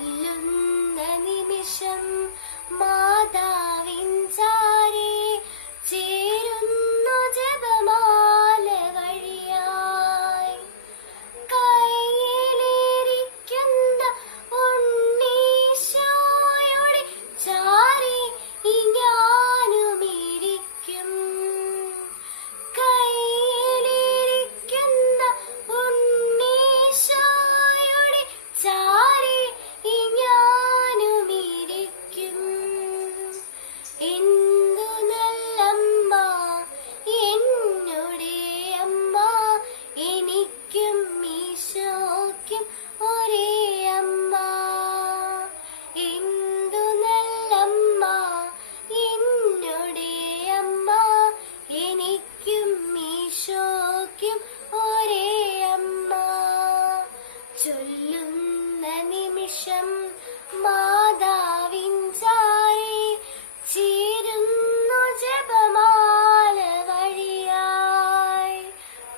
കൊല്ലുന്ന നിമിഷം ചൊല്ലുന്ന നിമിഷം മാതാവിൻ ചാരി ചേരുന്നു ജപമാല വഴിയായി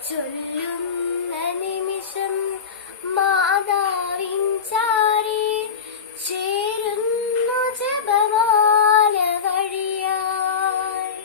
ചൊല്ലു